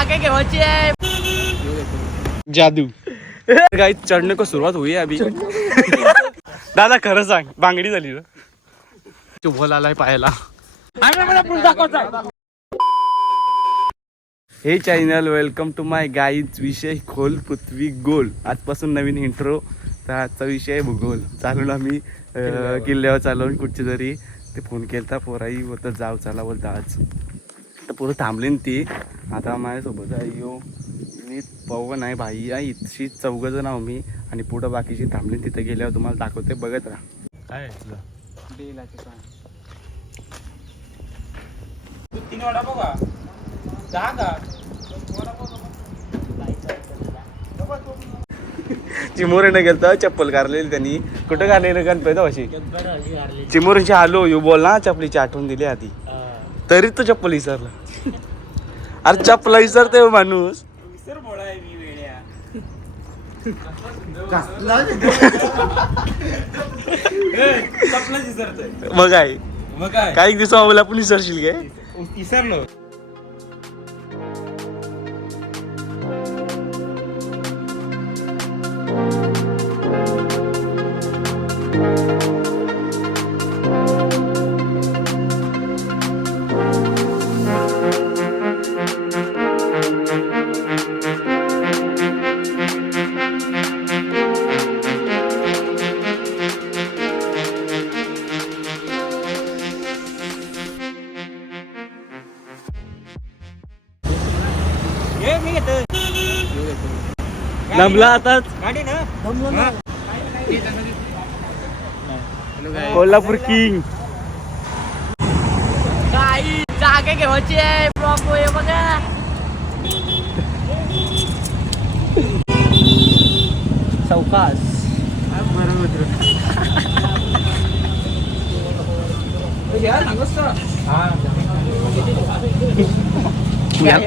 जागे घेवायची आहे जादू। काही चढणे को सुरुवात होई अभी? दादा खरं सांग बांगडी झाली ना? चुभल आलाय पाहायला हे channel welcome to my guys विषय खोल पृथ्वी गोल. आजपासून नवीन इंट्रो तर आजचा विषय भूगोल. चालून आम्ही किल्ल्यावर चालवून कुठची तरी ते फोन केलता पोराई बोलतात जाव चला बोलता आज. तर पुढं थांबले न ती. आता माझ्यासोबत आहे यो. मी पवन आहे भाई आहे. इतशी चौघ जण आहो मी. आणि पुढं बाकीची थांबले तिथे गेल्यावर तुम्हाला दाखवते. बघत राहा. काय तीन वडा बघा. दहा का चिमोरीने गेलतं चप्पल काढलेली त्यांनी. कुठं काढलेलं गणपती? अशी. चिमोरीची आलो यो बोल ना चपलीची आठवण दिली आधी. तरी तो चप्पल विसरला अरे चप्पल विसरते हो माणूस मग आहे मग काय? काही दिवस आम्हाला पण विसरशील काय? विसरलो. नमला आताच गाडी ना? कोल्हापूर किंग. काही जागे घेवायची आहे. प्रॉप हे बघा. चौकास.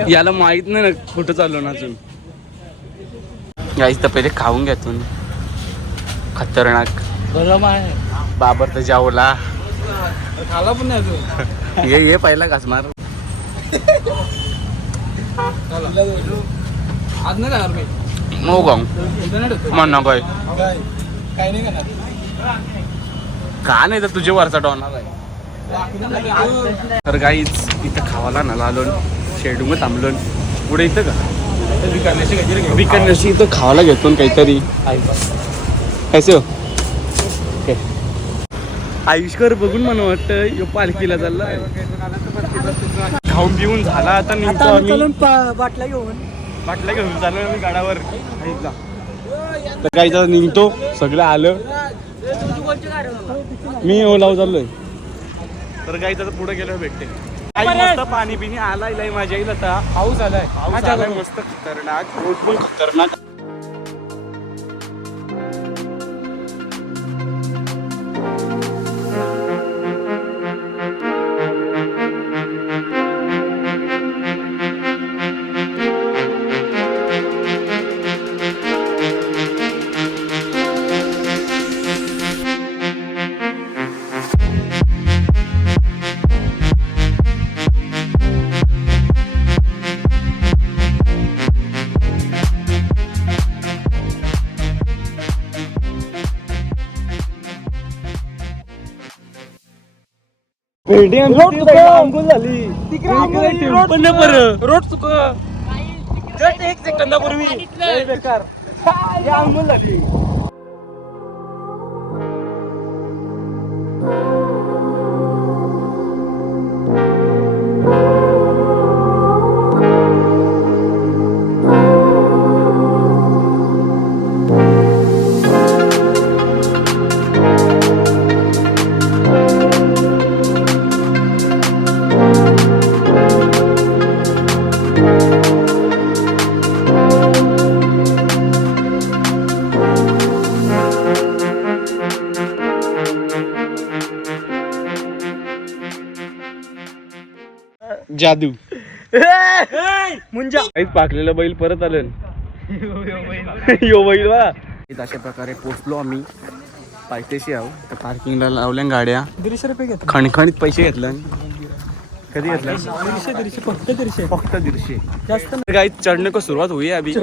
याला माहीत नाही ना कुठं चाललो ना अजून. गाईस तर पहिले खाऊन घ्या तुम्ही. खतरनाक. गरम आहे. बाबर तर जावला. खाला पण नाही अजून. ये ये पहिला घास मार. आज नाही जाणार मी. नो गाव इंटरनेट होतो. म्हण काय काय? काय नाही करणार. का नाही तर तुझे वरचा डॉनर आहे तर गाईच इथं खावाला ना लालोन शेडून थांबलोन. पुढे इथं का? विकण्याची इथं खावाला घेतो ना काहीतरी कैसे हो। ओके आयुष्कर बघून मला वाटतं यो पालखीला चाललाय खाऊन पिऊन झाला आता निघतो आम्ही. बाटला घेऊन. बाटल्या घेऊन चाललो आम्ही गाडावर. तर काही तर निघतो सगळं आलं. मी ओलाव चाललोय. तर काही तर पुढे गेलो भेटते. मस्त पाणी पिणी आला इलाई माझ्या येईल आता. पाऊस आलाय. पाऊस आलाय मस्त खतरनाक. रोड पण खतरनाक. झाली. रोड चुक जस्ट एक सेकंदापूर्वी बेकार. अंघोळ झाली. जादू. मुंजा. काहीच पाकलेलं बैल परत आलं. यो बैल वा. अशा प्रकारे पोचलो आम्ही. पायथ्याशी आहो. तर पार्किंगला लावल्या गाड्या. दीडशे रुपये घेतो खणखणीत पैसे घेतले. कधी घेतला? दीडशे दीडशे फक्त दीडशे. फक्त दीडशे. जास्त गाई चढ़ने को सुरुवात हुई है अभी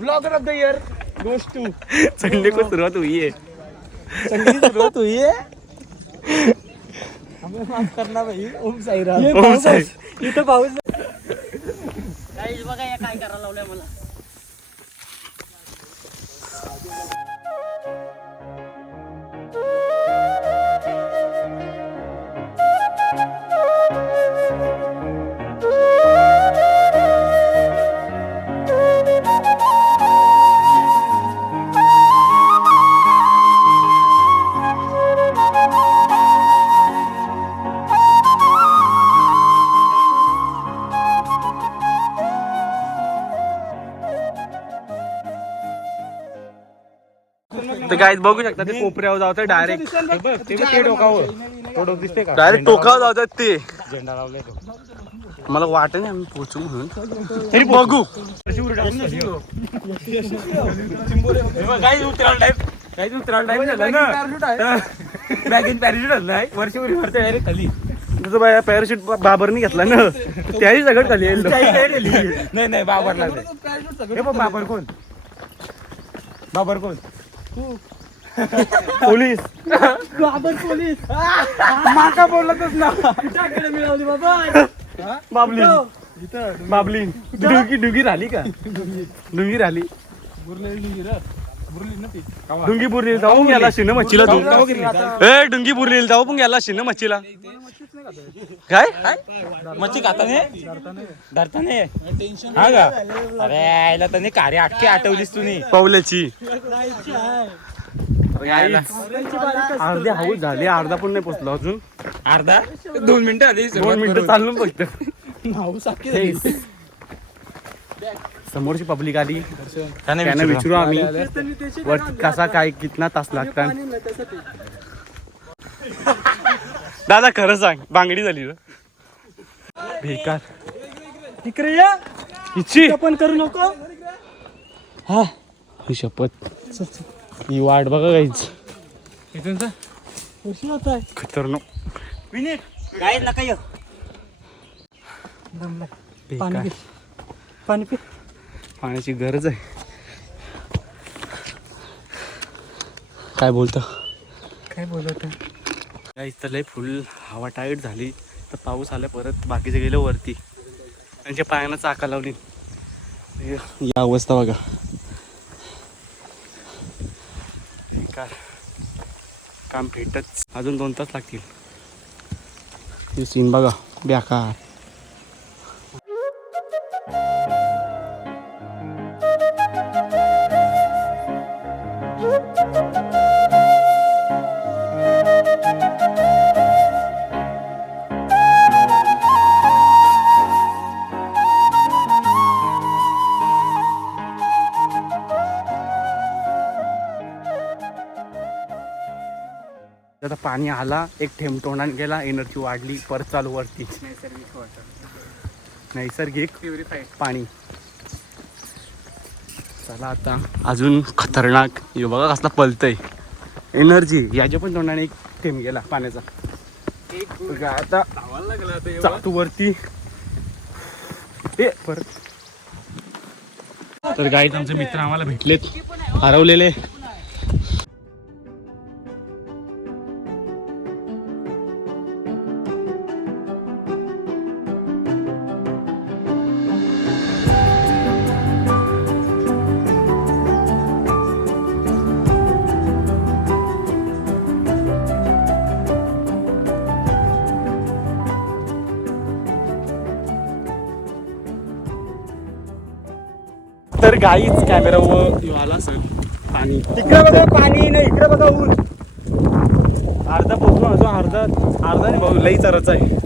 blogger of the year goes to चढ़ने को सुरुवात हुई है संगीत सुरुवात हुई है. आहे. इथं पाऊस बघा या काय करायला लावलंय मला. गाईत बघू शकता ते कोपऱ्यावर जावतं डायरेक्ट ते डोकावर. तो डोक दिसते का? डायरेक्ट टोकावर जावतात ते. झेंडा लावलाय तो. मला वाटत नाही आम्ही पोचू म्हणून. तरी बघू. काही उतराल टाईप काही उतराल टाईप झालं ना. बॅगेज पॅरेशूट नाही. वर्ष उरी मारते डायरेक्ट खाली. तुझं बाया पॅराशूट बाबरनी घेतला ना. त्याही सगळं खाली येईल. नाही नाही बाबर लागले हे बघ बाबर कोण? बाबर कोण? पोलीस. बाबर पोलीस. माका बोलतच ना. मिळवली बाबा. बाबली. बाबली. डुगी डुगी राहिली का? डुंगी. राहिली. डुंगी बुरली जाऊ पण याला शिन मच्छीला तू. ए डुंगी बुरली जाऊ पण याला शिन मच्छीला काय? मच्छी खाता नाही? धरता नाही? हा का? अरे यायला तर नाही कार्य अख्खी आठवलीस तुम्ही पावल्याची. अर्धे हाऊस झाले अर्धा पण नाही पोचलो अजून. अर्धा? दोन मिनिटं आली दोन मिनिटं चाललो फक्त सारखे समोरची पब्लिक आली. त्यांना विचारू. आम्ही. वरती कसा काय कितना तास लागतात दादा खरं सांग बांगडी झाली रे. बेकार. इकडे या. हिची पण करू नको. हा ही शपथ. ही वाट बघा काहीच कशी होत आहे. खतरनाक. काय नका ये पाणी बेकार. पी पाणी पी पाण्याची गरज आहे. काय बोलतो? काय बोलत तर लय फुल हवा टाईट झाली. तर पाऊस आला परत बाकीचे गेले वरती. त्यांच्या पायानं चाका लावली. हे- ही अवस्था बघा. काम भेटत अजून दोन तास लागतील. सीन बघा. बेकार. आता पाणी आला एक थेंब तोंडाने गेला एनर्जी वाढली परत चालू वरती. नैसर्गिक पाणी. चला आता. अजून खतरनाक हे बघा कसला पलतय. एनर्जी याच्या पण तोंडाने एक थेंब गेला पाण्याचा. बघा आता तू वरती. ए परत. तर गाईत आमचे मित्र आम्हाला भेटलेत. हरवलेले. तर गाईच कॅमेरावर आला सर पाणी. तिकडे बघा पाणी नाही इकडे बघा ऊन. अर्धा पोहोचलो अजून अर्धा अर्धा नाही भाऊ लई चरच आहे.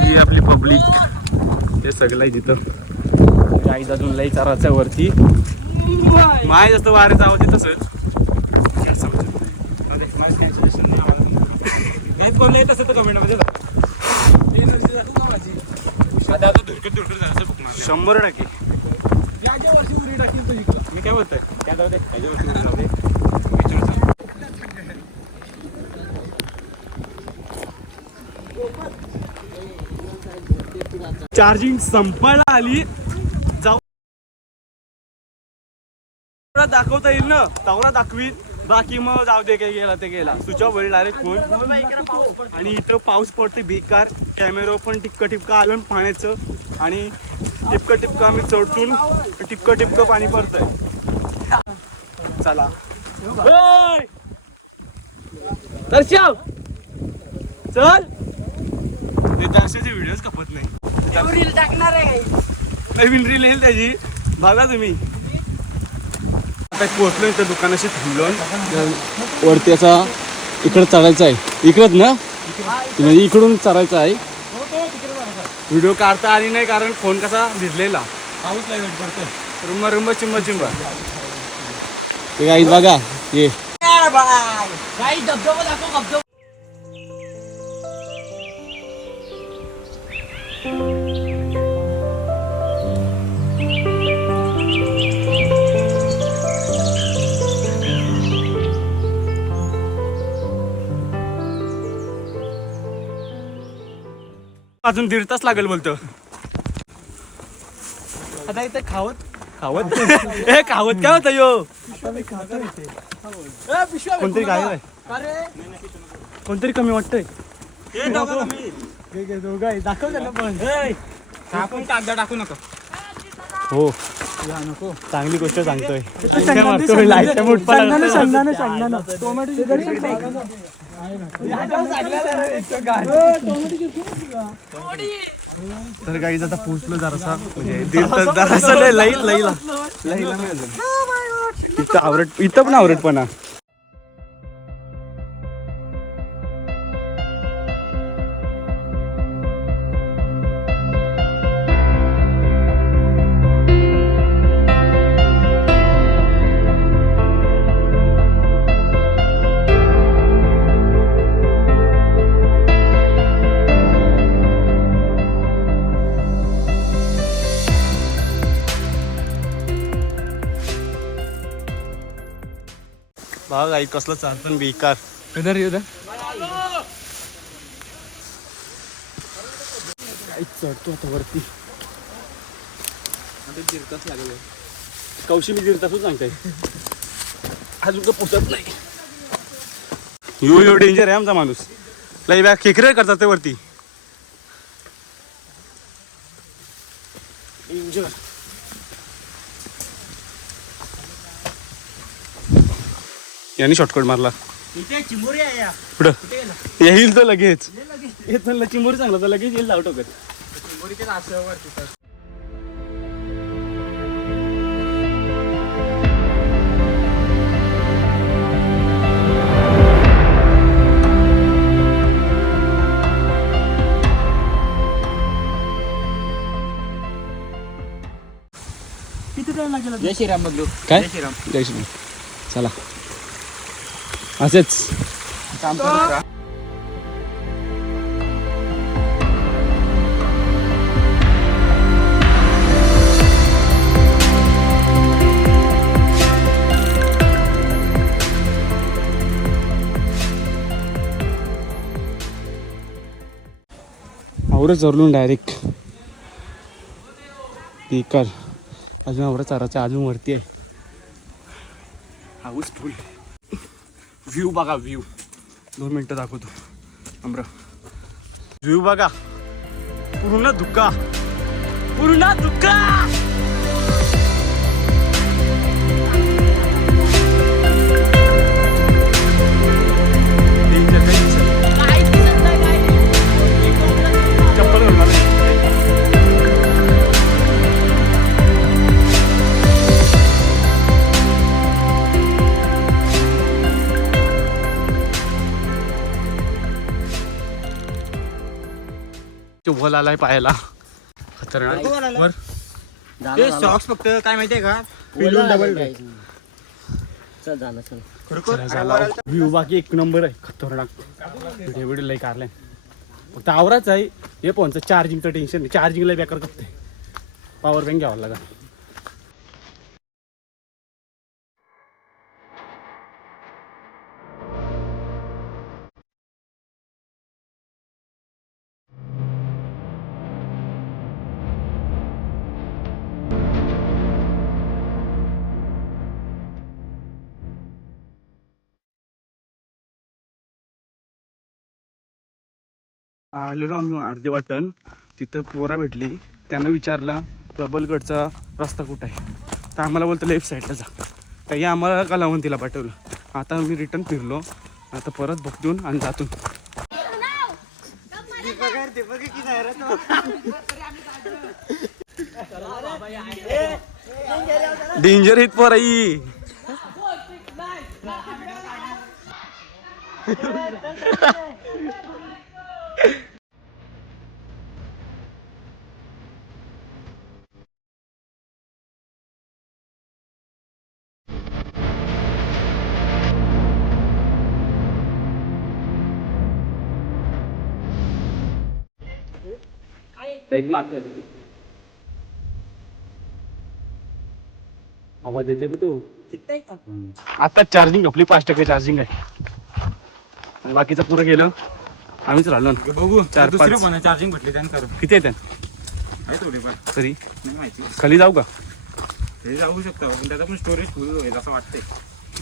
ही आपली पब्लिक हे सगळं आहे तिथं. गाईच अजून लई चराच आहे वरती. माय जास्त वारे आवाज तसंच नाही कोण नाही तसं तर शंभर टक्के. मी काय बोलतोय? त्या जाऊ दे त्याच्या वर्षी उडी जाऊ दे. विचारू सांग. चार्जिंग संपायला आली. जाऊ. दाखवता येईल ना? तावरा दाखवीन. बाकी मग जाऊ दे काय गेला ते गेला. तुझ्या वरील डायरेक्ट फोन आणि इथं पाऊस पडते बेकार. कॅमेरा पण टिपका टिपका आलं पाण्याचं. आणि टिपका टिपका आम्ही चढतून टिपका टिपका पाणी पडतंय. चला! दर्शव चल! ते दर्शनचे व्हिडिओज कपत नाही रील टाकणार आहे. काही नवीन रील येईल त्याची. बघा तुम्ही. आता पोहोचलो इथं दुकानाशी थांबलो वरती असा इकडं चढायचं आहे. इकडंच ना? म्हणजे इकडून चढायचं आहे. व्हिडिओ काढता आली नाही कारण फोन कसा भिजलेला. रुंबा रुंबा चिंबा चिंबा. ते काही बघा. ये. काही धबधबा अजून दीड तास लागेल बोलतो. आता इथे खावत. खावत? ए खावत काय होतं यो? कोणतरी काय आहे. कोणतरी कमी वाटतंय. दाखव त्यांना पण. आपण कागदा टाकू नका. हो. चांगली गोष्ट सांगतोय? लाईटच्या. सांगणार सांगणार टोमॅटो तर काही आता पोचलो जरासा. म्हणजे जरासा लई लईला. लईला नाही इथं आवरट इथं पण आवरटपणा. आई कसलं चालतं बेकार. उधर ये उधर आई चढतो आता वरती कौशिली सांगताय. अजून का पोचत नाही. यो यो डेंजर आहे आमचा माणूस. लई बॅग खेकरे करतात ते वरती. डेंजर यांनी शॉर्टकट मारला. पुढं येईल तो लगेच. येत म्हणलं चिंबोरी चांगला तर लगेच येईल लावतो कधी किती टाइम लागेल जय श्रीराम बदलू काय? जय श्रीराम. जय श्री चला. असेच. काम करू आवरच ती डायरेक्ट अजून आवरच चाराच्या अजून वरती आहे. House full. व्ह्यू बघा व्ह्यू दोन मिनटं दाखवतो. अमरा. व्ह्यू बघा. पूर्ण धुका. पूर्ण धुका! तो बॉल आलाय पायाला खतरनाक वर. ते सॉक्स फक्त काय माहितीये का? पिलून डबल चल झालं चल. व्ह्यू बाकी एक नंबर आहे. खतरनाक. व्हिडिओ व्हिडिओ लई कारलाय. फक्त आवराच आहे. हे फोनचं चार्जिंगचं टेन्शन नाही. चार्जिंगला बेकार करते पॉवर बँक घ्यावा लागा आलेलो आम्ही अर्धे वाटण. तिथं पोरा भेटली. त्यांना विचारला प्रबलगडचा रस्ता कुठं आहे? तर आम्हाला बोलतं लेफ्ट साईडला जा. काही आम्हाला कलावंतीला पाठवलं? आता आम्ही रिटर्न फिरलो. आता परत बघतून आणि जातून डेंजर हित पोराई आवाज येते तू? आता चार्जिंग आपली पाच टक्के चार्जिंग आहे. आणि बाकीचं पुरं गेलं आम्हीच राहिलो ना. बघू चार दुसरे पाच. पण चार्जिंग भेटली त्यानंतर किती आहे थोडीफार. तरी. नाही माहिती खाली जाऊ का? ते जाऊ शकतं पण त्याचा पण स्टोरेज फुल होईल असं वाटतंय.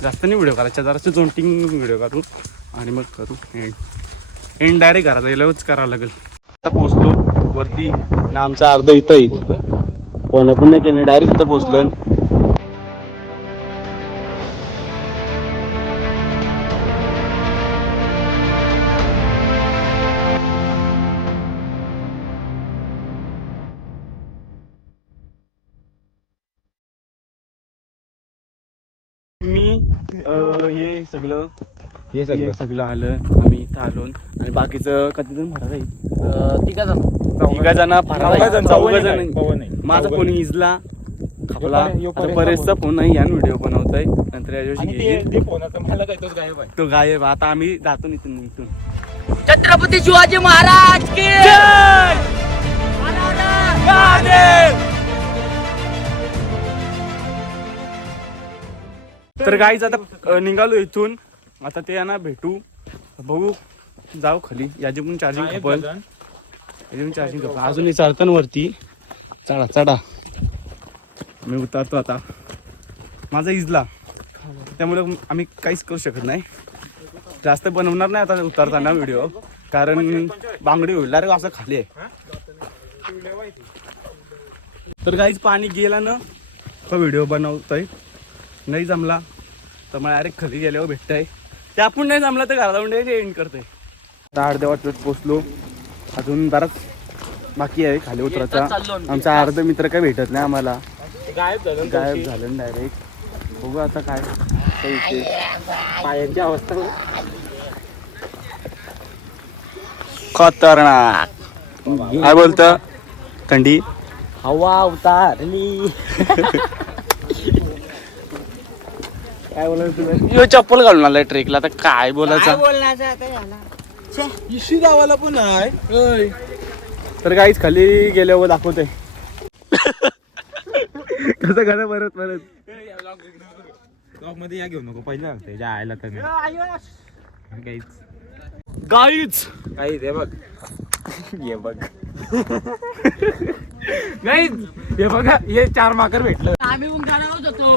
जास्त नाही व्हिडिओ करायचा जरासं जोंटिंग व्हिडिओ करू आणि मग करू. एंड एंड डायरेक्ट करायचा यालाच करावं लागेल. आता पोहोचलो. वरती ना आमचा अर्ध इथं येईल पण आपण नाही केलं डायरेक्ट इथं पोहोचलं हे सगळं हे हे सगळं आलं आम्ही इथं आलो. आणि बाकीचं कधी जण भरा जाईल तिघा जण तिघा. माझा फोन इजला खपला. यो यो बरेचसा फोन आहे यान व्हिडिओ बनवतोय. नंतर या दिवशी तो गायब आता आम्ही जातो इथून इथून. छत्रपती शिवाजी महाराज की तर गाईच आता अं, निघालो इथून. आता ते यांना भेटू. बघू. जाऊ खाली. याची पण चार्जिंग खपल. याची पण चार्जिंग खपल. अजूनही चालतं वरती? चढा चढा. मी उतरतो आता. माझा इजला. त्यामुळे आम्ही काहीच करू शकत नाही. जास्त बनवणार नाही आता उतरताना व्हिडिओ कारण बांगडी होईल. डायरेक्ट असं खाली आहे. तर काहीच पाणी गेला ना? व्हिडिओ बनवतोय. नाही जमला तर मला डायरेक्ट खाली गेल्यावर भेटतंय. ते आपण नाही जमला तर घराला एंड करतोय. आता अर्ध्या वाटत पोचलो. अजून बराच बाकी आहे खाली उतरायचा. आमचा अर्ध मित्र काय भेटत नाही आम्हाला. गायब झालं गायब झालं डायरेक्ट बघू आता काय. पायांची अवस्था खतरनाक. काय बोलत? थंडी? हवा उतारली. काय बोलायचं यो चप्पल घालून आलाय ट्रेकला. तर काय बोलायचं? इशी गावाला पण आहे. तर काहीच खाली गेल्यावर दाखवते. कसं कसं परत परत मध्ये या घेऊ नको. पहिलं लागतंय ज्या आयला तर. काहीच गाईच काही ते बघ. ये बघ. नाही हे बघा हे चार माकर भेटलं. आम्ही पण गाण्यावर जातो.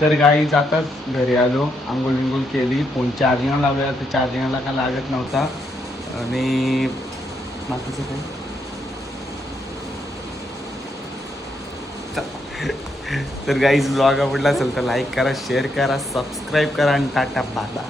तर गाई जाताच घरी आलो आंघोळ विंघोळ केली फोन चार्जिंगला लावलेला तर चार्जिंगला का लागत नव्हता. आणि बाकीचं काय? तर गाईज ब्लॉग आवडला असेल तर लाईक करा शेअर करा सबस्क्राईब करा आणि टाटा बाबा